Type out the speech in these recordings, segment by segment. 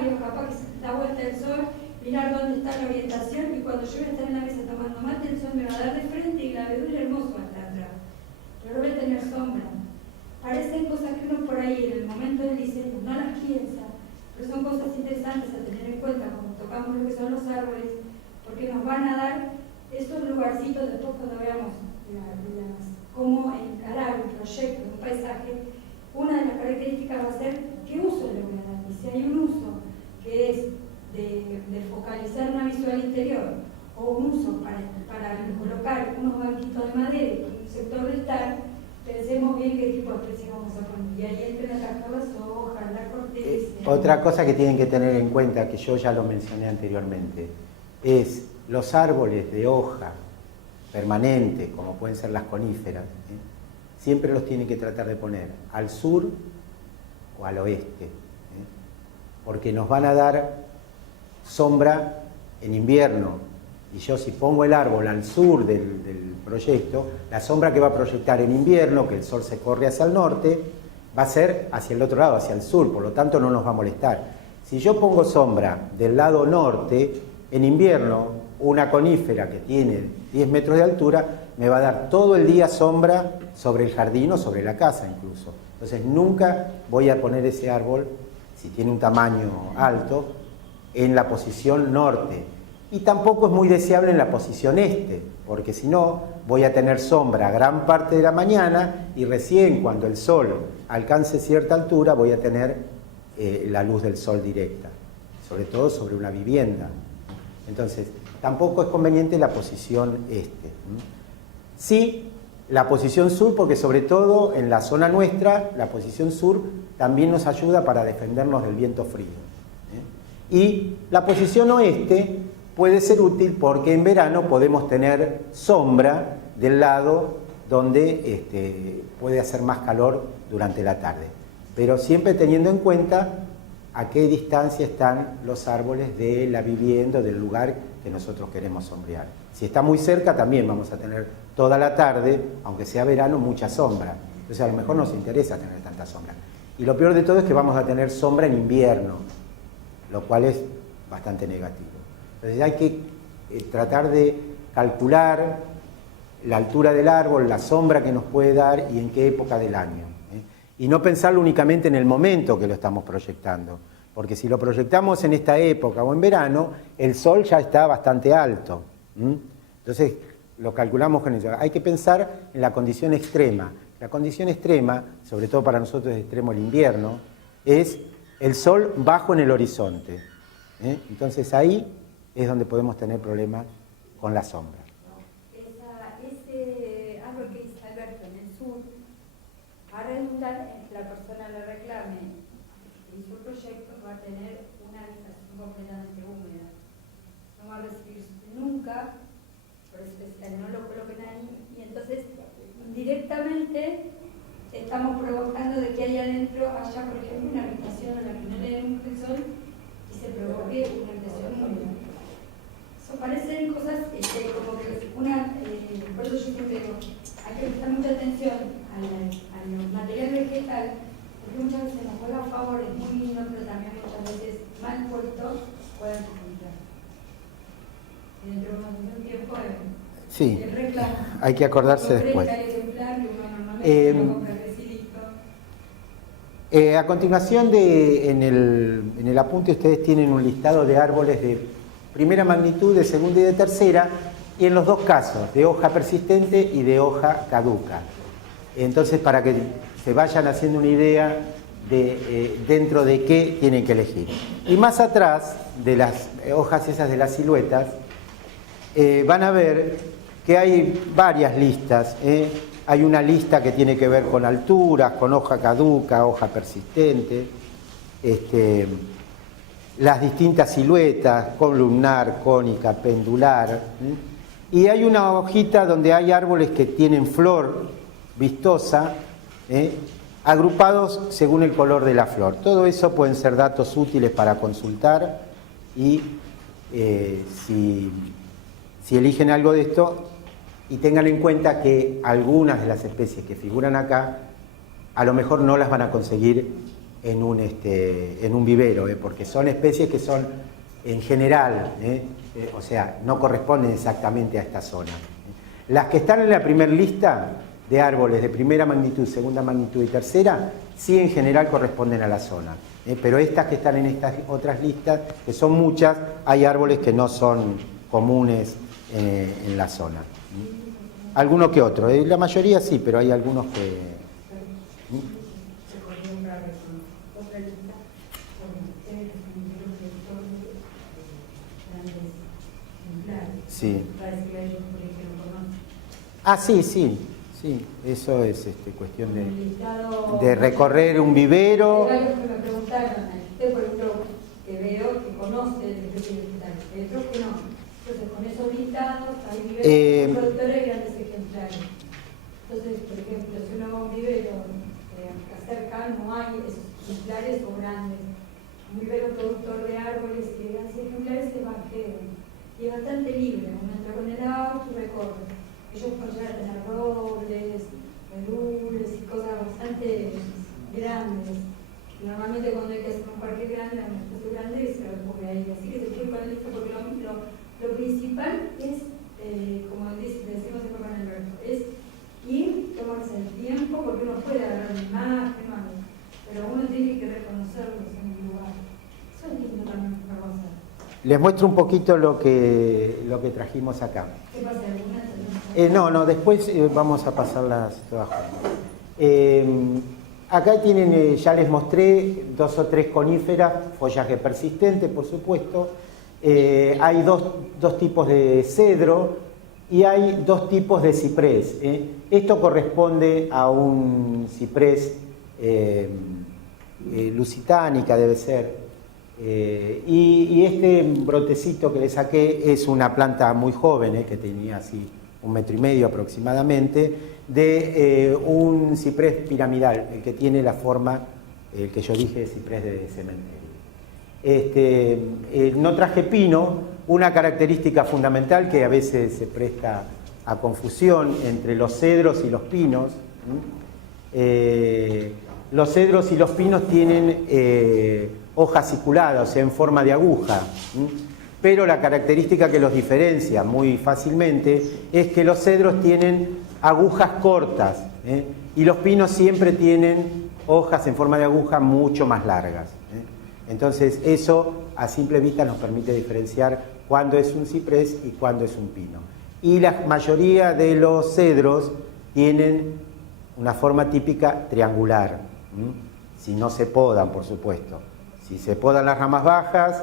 radio, capaz que se da vuelta el sol, mirar dónde está la orientación, y cuando yo voy a estar en la mesa tomando mate, el sol me va a dar de frente y la verdura hermoso va a estar atrás. Pero voy a tener sombra. Parecen cosas que uno por ahí en el momento del diseño no las piensa, pero son cosas interesantes a tener en cuenta cuando tocamos lo que son los árboles, porque nos van a dar esos lugarcitos después cuando veamos cómo encarar un proyecto, un paisaje. Una de las características va a ser qué uso le voy a dar. Y si hay un uso que es de focalizar una visual interior, o un uso para colocar unos banquitos de madera y un sector de estar, pensemos bien qué tipo de especie vamos a poner. Y ahí entran a trabajar las hojas, la corteza. Otra cosa que tienen que tener en cuenta, que yo ya lo mencioné anteriormente, es los árboles de hoja permanente, como pueden ser las coníferas, siempre los tienen que tratar de poner al sur o al oeste, porque nos van a dar sombra en invierno. Y yo, si pongo el árbol al sur del proyecto, la sombra que va a proyectar en invierno, que el sol se corre hacia el norte, va a ser hacia el otro lado, hacia el sur, por lo tanto no nos va a molestar. Si yo pongo sombra del lado norte, en invierno, una conífera que tiene 10 metros de altura, me va a dar todo el día sombra sobre el jardín o sobre la casa incluso. Entonces nunca voy a poner ese árbol, si tiene un tamaño alto, en la posición norte. Y tampoco es muy deseable en la posición este, porque si no, voy a tener sombra gran parte de la mañana y recién cuando el sol alcance cierta altura voy a tener la luz del sol directa, sobre todo sobre una vivienda. Entonces, tampoco es conveniente la posición este. Sí, la posición sur, porque sobre todo en la zona nuestra, la posición sur también nos ayuda para defendernos del viento frío. Y la posición oeste puede ser útil porque en verano podemos tener sombra del lado donde puede hacer más calor durante la tarde. Pero siempre teniendo en cuenta a qué distancia están los árboles de la vivienda, del lugar que nosotros queremos sombrear. Si está muy cerca también vamos a tener toda la tarde, aunque sea verano, mucha sombra. Entonces a lo mejor nos interesa tener tanta sombra. Y lo peor de todo es que vamos a tener sombra en invierno, lo cual es bastante negativo. Entonces hay que tratar de calcular la altura del árbol, la sombra que nos puede dar y en qué época del año. Y no pensarlo únicamente en el momento que lo estamos proyectando, porque si lo proyectamos en esta época o en verano, el sol ya está bastante alto. Entonces lo calculamos con eso. Hay que pensar en la condición extrema. La condición extrema, sobre todo para nosotros es extremo el invierno, es el sol bajo en el horizonte. Entonces ahí es donde podemos tener problemas con la sombra. Ese árbol que dice Alberto en el sur va a redundar en que la persona le reclame que en su proyecto va a tener una habitación completamente húmeda. No va a recibir nunca, por especial, no lo coloquen ahí, y entonces indirectamente estamos provocando de que ahí adentro haya, por ejemplo, una habitación en la que no le den un sol y se provoque una habitación húmeda. Parecen cosas como que por eso yo siempre digo, hay que prestar mucha atención al material vegetal, porque muchas veces nos juega a favor, es muy lindo, pero también muchas veces mal puesto pueden complicar. Dentro de un tiempo sí, el reclamo, hay que acordarse después. A continuación en el apunte ustedes tienen un listado de árboles de primera magnitud, de segunda y de tercera, y en los dos casos, de hoja persistente y de hoja caduca. Entonces, para que se vayan haciendo una idea de dentro de qué tienen que elegir. Y más atrás, de las hojas esas de las siluetas, van a ver que hay varias listas. Hay una lista que tiene que ver con alturas, con hoja caduca, hoja persistente, las distintas siluetas, columnar, cónica, pendular. Y hay una hojita donde hay árboles que tienen flor vistosa, agrupados según el color de la flor. Todo eso pueden ser datos útiles para consultar y si eligen algo de esto, y tengan en cuenta que algunas de las especies que figuran acá a lo mejor no las van a conseguir en un vivero, porque son especies que son en general, o sea, no corresponden exactamente a esta zona. Las que están en la primera lista de árboles de primera magnitud, segunda magnitud y tercera, sí en general corresponden a la zona. Pero estas que están en estas otras listas, que son muchas, hay árboles que no son comunes en la zona. Alguno que otro, la mayoría sí, pero hay algunos que... Sí. Ah, sí, sí, sí, eso es cuestión de recorrer un vivero. Hay varios que me preguntaron, usted por ejemplo, que veo que conoce el vegetal, otros que no. Entonces, con esos listados, hay viveros productores de grandes ejemplares. Entonces, por ejemplo, si uno va a un vivero acá cerca, no hay esos ejemplares o grandes. Un vivero productor de árboles y de grandes ejemplares es Banquero. Y es bastante libre, uno entra con el auto y recorre. Ellos pueden llegar a tener robles, belules y cosas bastante grandes. Y normalmente cuando hay que hacer un parque grande, un espacio grande, se recoge ahí. Así que se puede poner listo porque lo principal es, como decimos siempre con Alberto, es ir, tomarse el tiempo, porque uno puede agarrar una imagen, pero uno tiene que reconocerlos en el lugar. Eso es lindo también para conocer. Les muestro un poquito lo que trajimos acá. ¿Qué pasa? No, después vamos a pasarlas todas juntas. Acá tienen, ya les mostré 2 o 3 coníferas, follaje persistente, por supuesto. Hay dos tipos de cedro y hay 2 tipos de ciprés. Esto corresponde a un ciprés lusitánica, debe ser. Y este brotecito que le saqué es una planta muy joven, que tenía así 1,5 metros aproximadamente, de un ciprés piramidal, el que tiene la forma, el que yo dije, ciprés de cementerio. No traje pino, una característica fundamental que a veces se presta a confusión entre los cedros y los pinos. Los cedros y los pinos tienen hoja aciculada, o sea, en forma de aguja. Pero la característica que los diferencia muy fácilmente es que los cedros tienen agujas cortas, y los pinos siempre tienen hojas en forma de aguja mucho más largas. Entonces eso a simple vista nos permite diferenciar cuándo es un ciprés y cuándo es un pino. Y la mayoría de los cedros tienen una forma típica triangular, si no se podan, por supuesto. Si se podan las ramas bajas,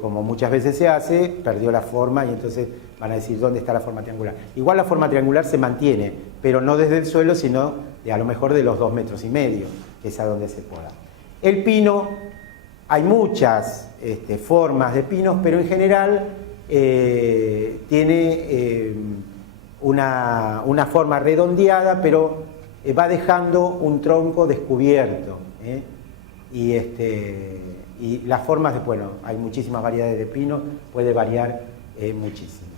como muchas veces se hace, perdió la forma y entonces van a decir dónde está la forma triangular. Igual la forma triangular se mantiene, pero no desde el suelo, sino a lo mejor de los 2,5 metros, que es a donde se poda. El pino, hay muchas formas de pinos, pero en general tiene una forma redondeada, pero va dejando un tronco descubierto. Y las formas bueno, hay muchísimas variedades de pinos, puede variar muchísimo.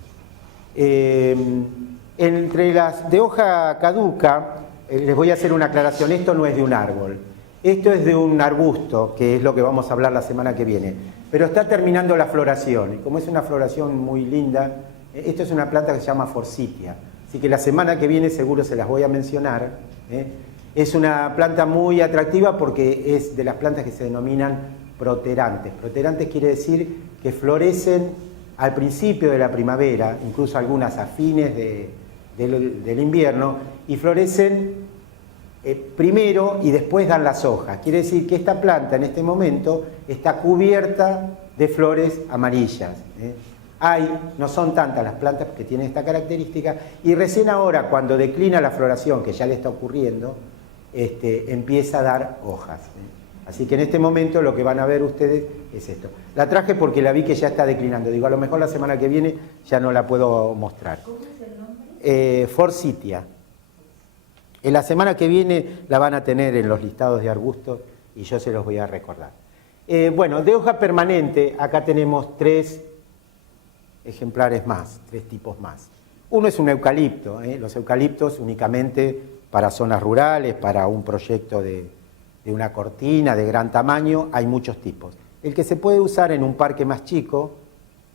Entre las de hoja caduca, les voy a hacer una aclaración, esto no es de un árbol, esto es de un arbusto, que es lo que vamos a hablar la semana que viene, pero está terminando la floración, y como es una floración muy linda, esto es una planta que se llama Forsythia, así que la semana que viene seguro se las voy a mencionar. Es una planta muy atractiva porque es de las plantas que se denominan proterantes. Proterantes quiere decir que florecen al principio de la primavera, incluso algunas a fines del invierno, y florecen primero y después dan las hojas. Quiere decir que esta planta en este momento está cubierta de flores amarillas. No son tantas las plantas que tienen esta característica, y recién ahora, cuando declina la floración, que ya le está ocurriendo, empieza a dar hojas. Así que en este momento lo que van a ver ustedes es esto. La traje porque la vi que ya está declinando. Digo, a lo mejor la semana que viene ya no la puedo mostrar. ¿Cómo es el nombre? Forsythia. En la semana que viene la van a tener en los listados de arbustos y yo se los voy a recordar. Bueno, de hoja permanente, acá tenemos 3 ejemplares más, 3 tipos más. Uno es un eucalipto, los eucaliptos únicamente para zonas rurales, para un proyecto de de una cortina de gran tamaño, hay muchos tipos. El que se puede usar en un parque más chico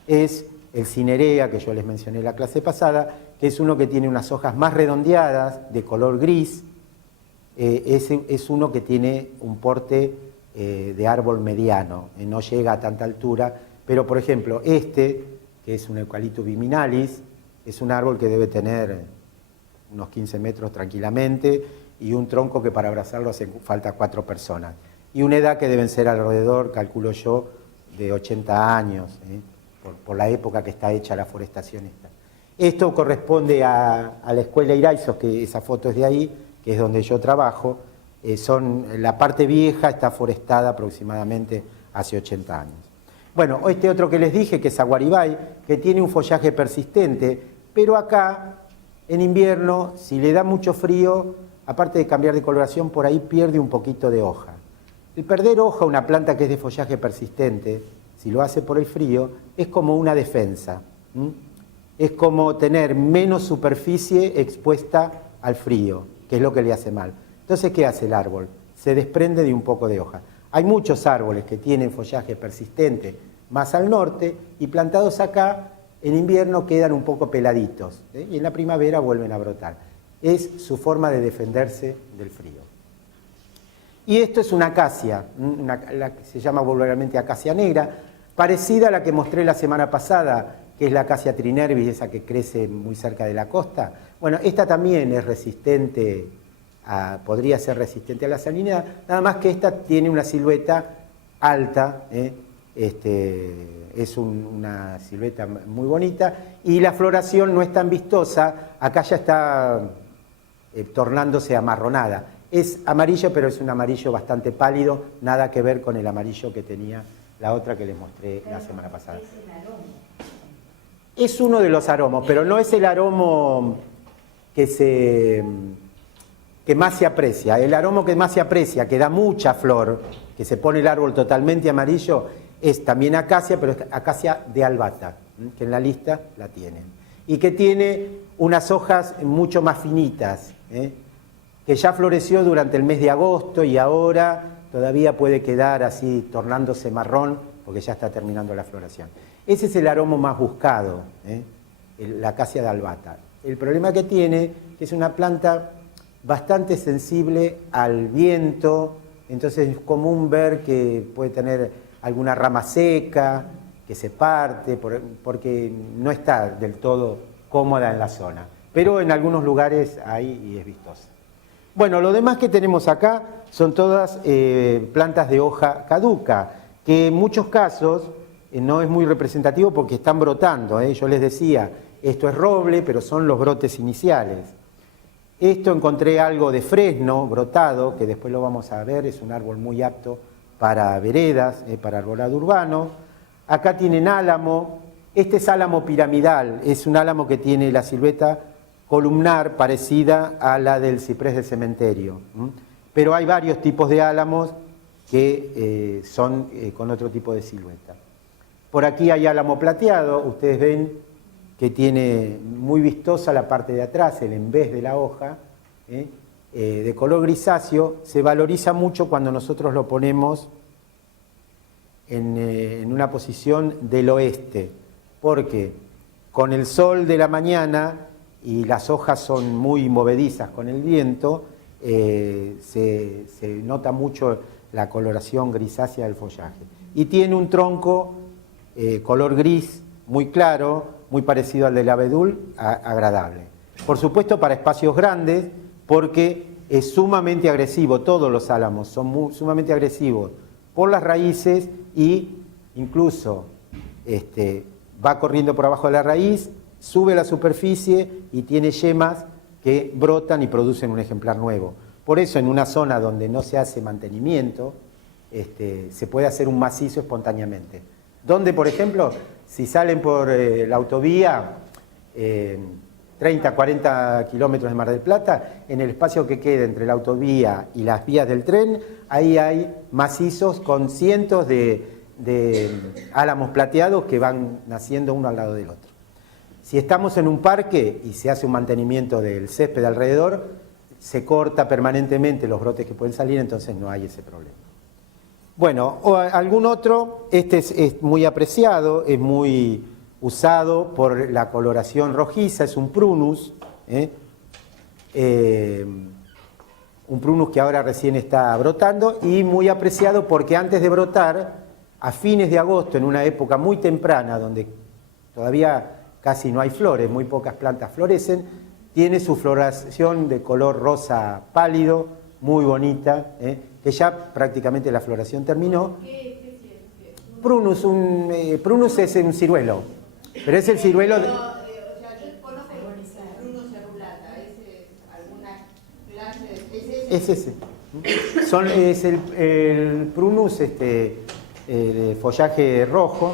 es el cinerea, que yo les mencioné en la clase pasada, que es uno que tiene unas hojas más redondeadas, de color gris. Ese es uno que tiene un porte de árbol mediano, no llega a tanta altura, pero por ejemplo este, que es un Eucalyptus viminalis, es un árbol que debe tener unos 15 metros tranquilamente y un tronco que para abrazarlo hace falta 4 personas. Y una edad que deben ser alrededor, calculo yo, de 80 años, por la época que está hecha la forestación esta. Esto corresponde a la escuela Iraizos, que esa foto es de ahí, que es donde yo trabajo. La parte vieja está forestada aproximadamente hace 80 años. Bueno, este otro que les dije, que es Aguaribay, que tiene un follaje persistente, pero acá, en invierno, si le da mucho frío, aparte de cambiar de coloración, por ahí pierde un poquito de hoja. El perder hoja a una planta que es de follaje persistente, si lo hace por el frío, es como una defensa. Es como tener menos superficie expuesta al frío, que es lo que le hace mal. Entonces, ¿qué hace el árbol? Se desprende de un poco de hoja. Hay muchos árboles que tienen follaje persistente más al norte y plantados acá, en invierno quedan un poco peladitos, y en la primavera vuelven a brotar. Es su forma de defenderse del frío. Y esto es una acacia, se llama vulgarmente acacia negra, parecida a la que mostré la semana pasada, que es la acacia trinervis, esa que crece muy cerca de la costa. Bueno, esta también es resistente, podría ser resistente a la salinidad, nada más que esta tiene una silueta alta, es una silueta muy bonita, y la floración no es tan vistosa, acá ya está tornándose amarronada. Es amarillo, pero es un amarillo bastante pálido, nada que ver con el amarillo que tenía la otra que les mostré la semana pasada. Es uno de los aromos, pero no es el aromo que más se aprecia. El aromo que más se aprecia, que da mucha flor, que se pone el árbol totalmente amarillo, es también acacia, pero es acacia de albata, que en la lista la tienen. Y que tiene unas hojas mucho más finitas, que ya floreció durante el mes de agosto y ahora todavía puede quedar así tornándose marrón porque ya está terminando la floración. Ese es el aroma más buscado, la acacia de albata. El problema que tiene que es una planta bastante sensible al viento, entonces es común ver que puede tener alguna rama seca, que se parte, porque no está del todo cómoda en la zona. Pero en algunos lugares hay y es vistosa. Bueno, lo demás que tenemos acá son todas plantas de hoja caduca, que en muchos casos no es muy representativo porque están brotando. Yo les decía, esto es roble, pero son los brotes iniciales. Esto encontré algo de fresno brotado, que después lo vamos a ver, es un árbol muy apto para veredas, para arbolado urbano. Acá tienen álamo, este es álamo piramidal, es un álamo que tiene la silueta columnar parecida a la del ciprés del cementerio. Pero hay varios tipos de álamos que son con otro tipo de silueta. Por aquí hay álamo plateado, ustedes ven que tiene muy vistosa la parte de atrás, el embés de la hoja, de color grisáceo, se valoriza mucho cuando nosotros lo ponemos en una posición del oeste, porque con el sol de la mañana y las hojas son muy movedizas con el viento, se nota mucho la coloración grisácea del follaje. Y tiene un tronco color gris muy claro, muy parecido al del abedul, agradable. Por supuesto para espacios grandes, porque es sumamente agresivo, todos los álamos son sumamente agresivos por las raíces y incluso va corriendo por abajo de la raíz, sube a la superficie y tiene yemas que brotan y producen un ejemplar nuevo. Por eso en una zona donde no se hace mantenimiento, se puede hacer un macizo espontáneamente. Donde, por ejemplo, si salen por la autovía 30, 40 kilómetros de Mar del Plata, en el espacio que queda entre la autovía y las vías del tren, ahí hay macizos con cientos de álamos plateados que van naciendo uno al lado del otro. Si estamos en un parque y se hace un mantenimiento del césped alrededor, se corta permanentemente los brotes que pueden salir, entonces no hay ese problema. Bueno, o algún otro, este es muy apreciado, es muy usado por la coloración rojiza, es un prunus, un prunus que ahora recién está brotando y muy apreciado porque antes de brotar, a fines de agosto, en una época muy temprana, donde todavía casi no hay flores, muy pocas plantas florecen, tiene su floración de color rosa pálido, muy bonita, que ya prácticamente la floración terminó. ¿Qué especie es? Prunus, prunus es un ciruelo, pero es el ciruelo... O sea, yo conozco el Prunus cerulata, ¿ese es alguna clase? Es ese. Es el prunus de follaje rojo.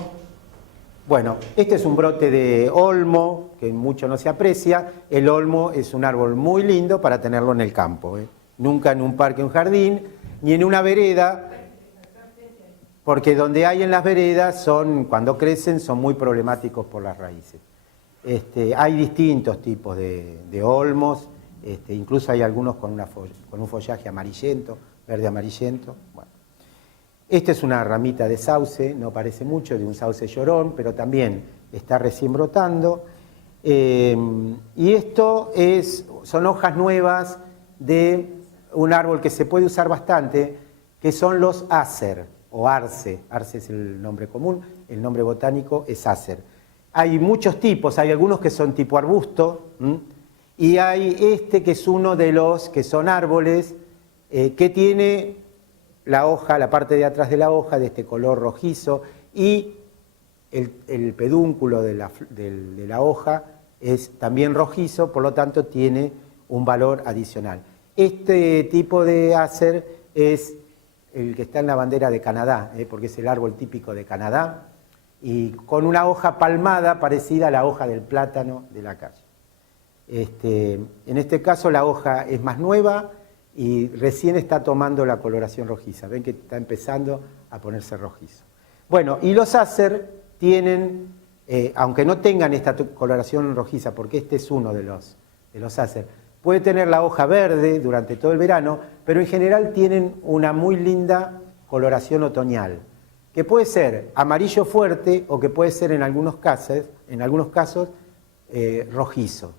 Bueno, este es un brote de olmo, que mucho no se aprecia. El olmo es un árbol muy lindo para tenerlo en el campo, nunca en un parque o un jardín, ni en una vereda, porque donde hay en las veredas, cuando crecen, son muy problemáticos por las raíces. Hay distintos tipos de olmos, incluso hay algunos con un follaje amarillento, verde amarillento. Bueno. Esta es una ramita de sauce, no parece mucho, de un sauce llorón, pero también está recién brotando. Y esto son hojas nuevas de un árbol que se puede usar bastante, que son los acer o arce. Arce es el nombre común, el nombre botánico es acer. Hay muchos tipos, hay algunos que son tipo arbusto, y hay que es uno de los que son árboles, que tiene la hoja, la parte de atrás de la hoja de este color rojizo, y el pedúnculo de la hoja es también rojizo, por lo tanto tiene un valor adicional. Este tipo de acer es el que está en la bandera de Canadá, porque es el árbol típico de Canadá, y con una hoja palmada parecida a la hoja del plátano de la calle. En este caso la hoja es más nueva y recién está tomando la coloración rojiza. Ven que está empezando a ponerse rojizo. Bueno, y los acer tienen, aunque no tengan esta coloración rojiza, porque este es uno de los acer, puede tener la hoja verde durante todo el verano, pero en general tienen una muy linda coloración otoñal, que puede ser amarillo fuerte o que puede ser en algunos casos rojizo.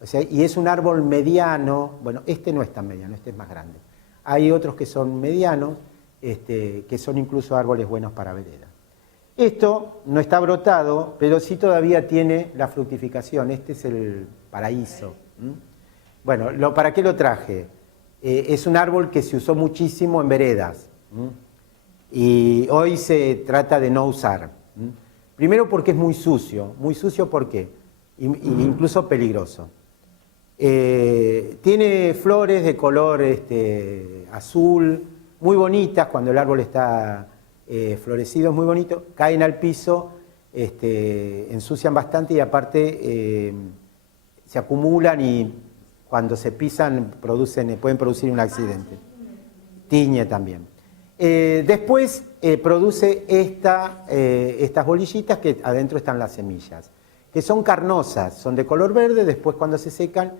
O sea, y es un árbol mediano, bueno, este no es tan mediano, este es más grande. Hay otros que son medianos, que son incluso árboles buenos para vereda. Esto no está brotado, pero sí todavía tiene la fructificación. Este es el paraíso. Bueno, ¿para qué lo traje? Es un árbol que se usó muchísimo en veredas, y hoy se trata de no usar. Primero porque es muy sucio ¿por qué? Incluso peligroso. Tiene flores de color azul, muy bonitas, cuando el árbol está florecido, es muy bonito, caen al piso, ensucian bastante y aparte se acumulan y cuando se pisan pueden producir un accidente. Tiñe también. Después produce estas bolillitas que adentro están las semillas, que son carnosas, son de color verde, después cuando se secan,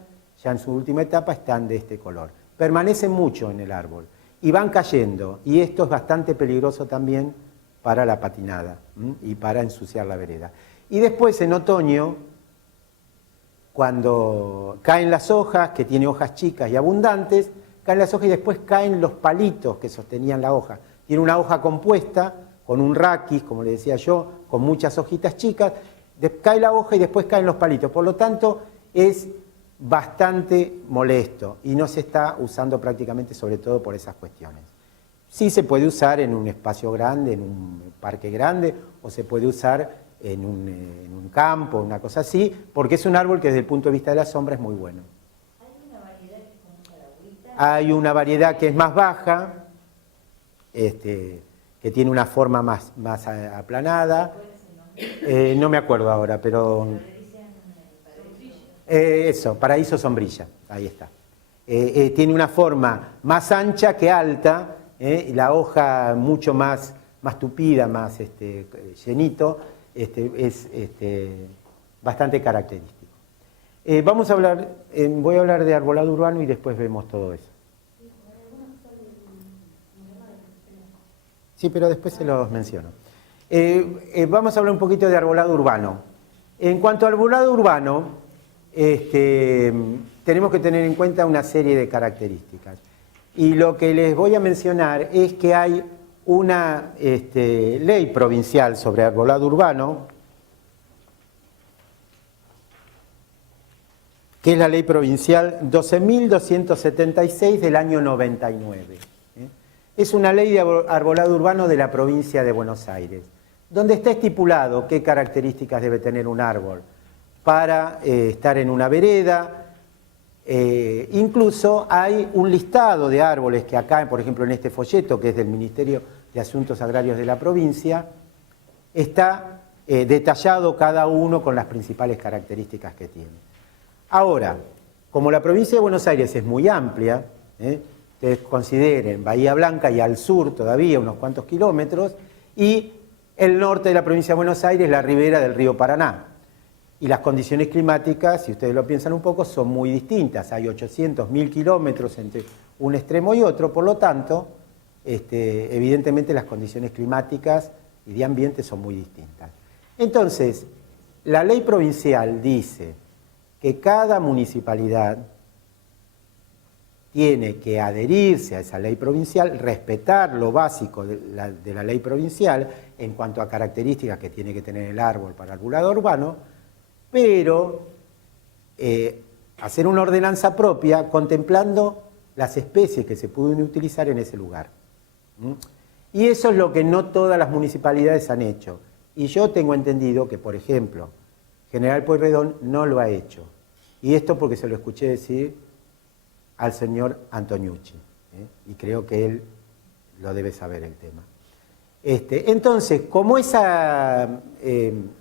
ya en su última etapa están de este color. Permanecen mucho en el árbol y van cayendo, y esto es bastante peligroso también para la patinada y para ensuciar la vereda. Y después en otoño, cuando caen las hojas, que tiene hojas chicas y abundantes, caen las hojas y después caen los palitos que sostenían la hoja. Tiene una hoja compuesta con un raquis, como le decía yo, con muchas hojitas chicas, cae la hoja y después caen los palitos. Por lo tanto, es bastante molesto y no se está usando prácticamente, sobre todo por esas cuestiones. Sí se puede usar en un espacio grande, en un parque grande, o se puede usar en un campo, una cosa así, porque es un árbol que desde el punto de vista de la sombra es muy bueno. ¿Hay una variedad que es como calahuita? Hay una variedad que es más baja, que tiene una forma más aplanada. No me acuerdo ahora, pero... eso, paraíso sombrilla, ahí está. Tiene una forma más ancha que alta, y la hoja mucho más tupida, más llenito, es bastante característico. Vamos a hablar, voy a hablar de arbolado urbano y después vemos todo eso. Sí, pero después se los menciono. Vamos a hablar un poquito de arbolado urbano. En cuanto al arbolado urbano, tenemos que tener en cuenta una serie de características. Y lo que les voy a mencionar es que hay una ley provincial sobre arbolado urbano, que es la ley provincial 12.276 del año 99. Es una ley de arbolado urbano de la provincia de Buenos Aires, donde está estipulado qué características debe tener un árbol para estar en una vereda. Incluso hay un listado de árboles que acá, por ejemplo en este folleto, que es del Ministerio de Asuntos Agrarios de la provincia, está detallado cada uno con las principales características que tiene. Ahora, como la provincia de Buenos Aires es muy amplia, ustedes consideren Bahía Blanca y al sur todavía unos cuantos kilómetros, y el norte de la provincia de Buenos Aires, la ribera del río Paraná. Y las condiciones climáticas, si ustedes lo piensan un poco, son muy distintas. Hay 800, 1000 kilómetros entre un extremo y otro, por lo tanto, evidentemente las condiciones climáticas y de ambiente son muy distintas. Entonces, la ley provincial dice que cada municipalidad tiene que adherirse a esa ley provincial, respetar lo básico de la ley provincial en cuanto a características que tiene que tener el árbol para arbolado urbano, pero hacer una ordenanza propia contemplando las especies que se pueden utilizar en ese lugar. Y eso es lo que no todas las municipalidades han hecho. Y yo tengo entendido que, por ejemplo, General Pueyrredón no lo ha hecho. Y esto porque se lo escuché decir al señor Antoniucci, y creo que él lo debe saber el tema. Entonces, como esa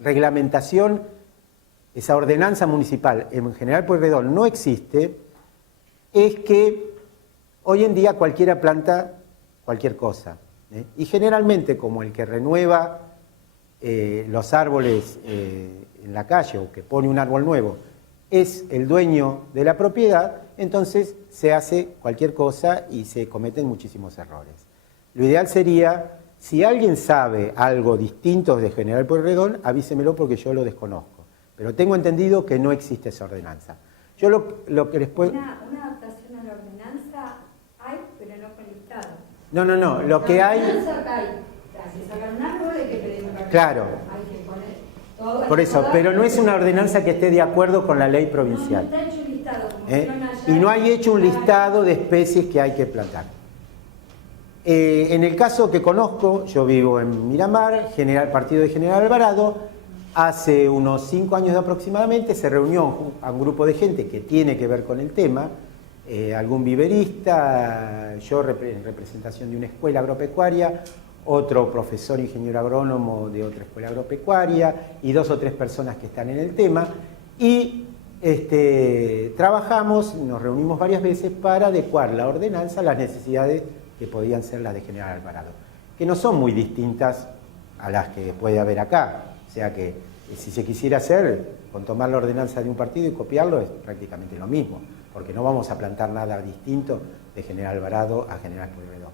reglamentación, esa ordenanza municipal en General Pueyrredón no existe, es que hoy en día cualquiera planta cualquier cosa. Y generalmente, como el que renueva los árboles en la calle o que pone un árbol nuevo es el dueño de la propiedad, entonces se hace cualquier cosa y se cometen muchísimos errores. Lo ideal sería, si alguien sabe algo distinto de General Pueyrredón, avísemelo porque yo lo desconozco. Pero tengo entendido que no existe esa ordenanza. Yo lo que les puedo... Una adaptación a la ordenanza hay, pero no con listado. No, lo que hay... La ordenanza hay. Si sacan un árbol hay que pedir un permiso. Claro. Hay que poner todo. Por eso, pero no es una ordenanza que esté de acuerdo con la ley provincial. No está hecho un listado, como hicieron allá. Y no hay hecho un listado de especies que hay que plantar. En el caso que conozco, yo vivo en Miramar, partido de General Alvarado. Hace unos 5 años aproximadamente se reunió a un grupo de gente que tiene que ver con el tema, algún viverista, yo en representación de una escuela agropecuaria, otro profesor ingeniero agrónomo de otra escuela agropecuaria y 2 o 3 personas que están en el tema, y trabajamos, nos reunimos varias veces para adecuar la ordenanza a las necesidades que podían ser las de General Alvarado, que no son muy distintas a las que puede haber acá. O sea que si se quisiera hacer, con tomar la ordenanza de un partido y copiarlo es prácticamente lo mismo, porque no vamos a plantar nada distinto de General Alvarado a General Pueyrredón.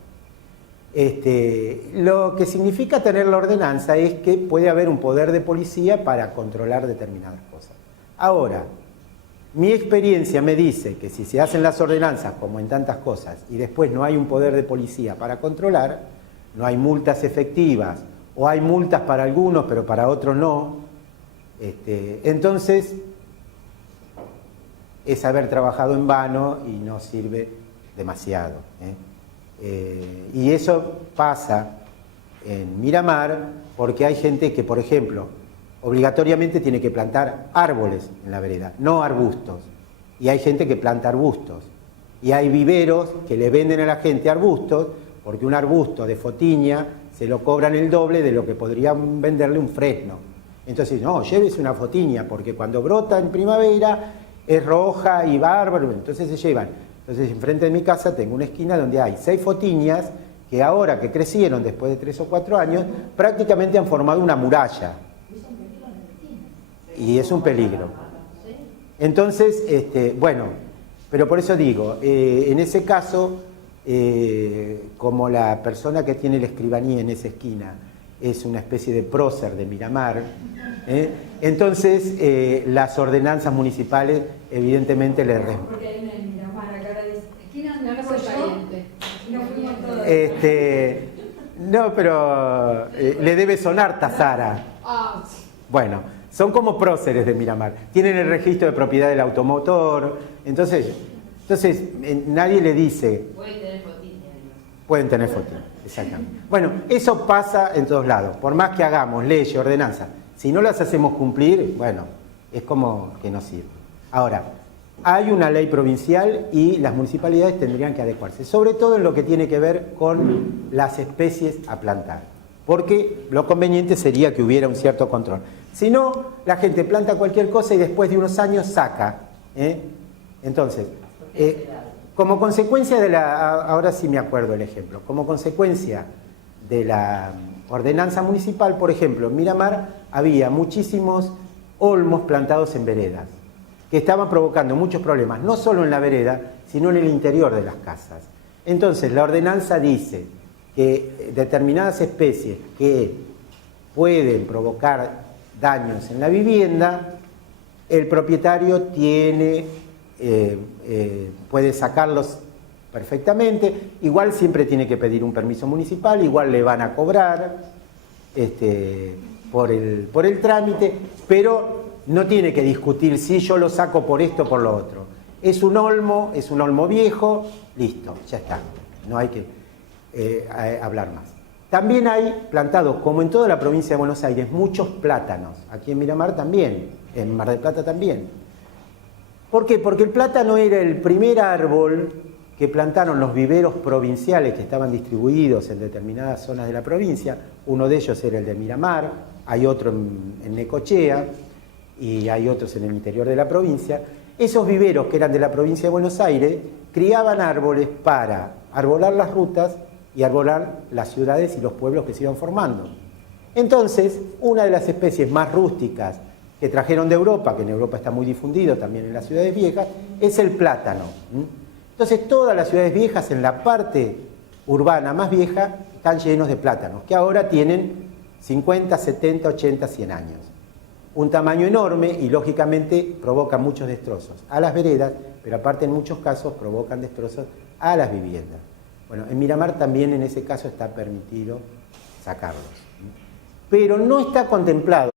Lo que significa tener la ordenanza es que puede haber un poder de policía para controlar determinadas cosas. Ahora, mi experiencia me dice que si se hacen las ordenanzas como en tantas cosas y después no hay un poder de policía para controlar, no hay multas efectivas o hay multas para algunos pero para otros no, entonces es haber trabajado en vano y no sirve demasiado. Y eso pasa en Miramar porque hay gente que, por ejemplo, obligatoriamente tiene que plantar árboles en la vereda, no arbustos. Y hay gente que planta arbustos. Y hay viveros que le venden a la gente arbustos porque un arbusto de fotiña se lo cobran el doble de lo que podrían venderle un fresno. Entonces, no, llévese una fotiña porque cuando brota en primavera es roja y bárbaro, entonces se llevan. Entonces, enfrente de mi casa tengo una esquina donde hay 6 fotiñas que ahora que crecieron después de 3 o 4 años, prácticamente han formado una muralla. Y es un peligro. Entonces, bueno, pero por eso digo, en ese caso, como la persona que tiene la escribanía en esa esquina es una especie de prócer de Miramar, entonces las ordenanzas municipales evidentemente le responden. Porque hay una en Miramar, acá ahora dice, esquina No, donde no fue soy yo, pariente. y nos fuimos todos. No, pero le debe sonar Tazara. Ah, Bueno, son como próceres de Miramar. Tienen el registro de propiedad del automotor. Entonces nadie le dice... puede tener fotín, además. Pueden tener fotos, exactamente. Bueno, eso pasa en todos lados. Por más que hagamos leyes, ordenanzas, si no las hacemos cumplir, bueno, es como que no sirve. Ahora, hay una ley provincial y las municipalidades tendrían que adecuarse, sobre todo en lo que tiene que ver con las especies a plantar, porque lo conveniente sería que hubiera un cierto control. Si no, la gente planta cualquier cosa y después de unos años saca. Entonces, como consecuencia de ahora sí me acuerdo el ejemplo, como consecuencia de la ordenanza municipal, por ejemplo, en Miramar había muchísimos olmos plantados en veredas, que estaban provocando muchos problemas, no solo en la vereda, sino en el interior de las casas. Entonces, la ordenanza dice que determinadas especies que pueden provocar daños en la vivienda, el propietario puede sacarlos perfectamente, igual siempre tiene que pedir un permiso municipal, igual le van a cobrar por el trámite, pero no tiene que discutir si yo lo saco por esto o por lo otro. Es un olmo viejo, listo, ya está, no hay que hablar más. También hay plantados, como en toda la provincia de Buenos Aires, muchos plátanos, aquí en Miramar también, en Mar del Plata también. ¿Por qué? Porque el plátano era el primer árbol que plantaron los viveros provinciales que estaban distribuidos en determinadas zonas de la provincia. Uno de ellos era el de Miramar, hay otro en Necochea y hay otros en el interior de la provincia. Esos viveros que eran de la provincia de Buenos Aires criaban árboles para arbolar las rutas y arbolar las ciudades y los pueblos que se iban formando. Entonces, una de las especies más rústicas que trajeron de Europa, que en Europa está muy difundido también en las ciudades viejas, es el plátano. Entonces, todas las ciudades viejas, en la parte urbana más vieja, están llenos de plátanos, que ahora tienen 50, 70, 80, 100 años. Un tamaño enorme y, lógicamente, provoca muchos destrozos a las veredas, pero aparte en muchos casos provocan destrozos a las viviendas. Bueno, en Miramar también en ese caso está permitido sacarlos. Pero no está contemplado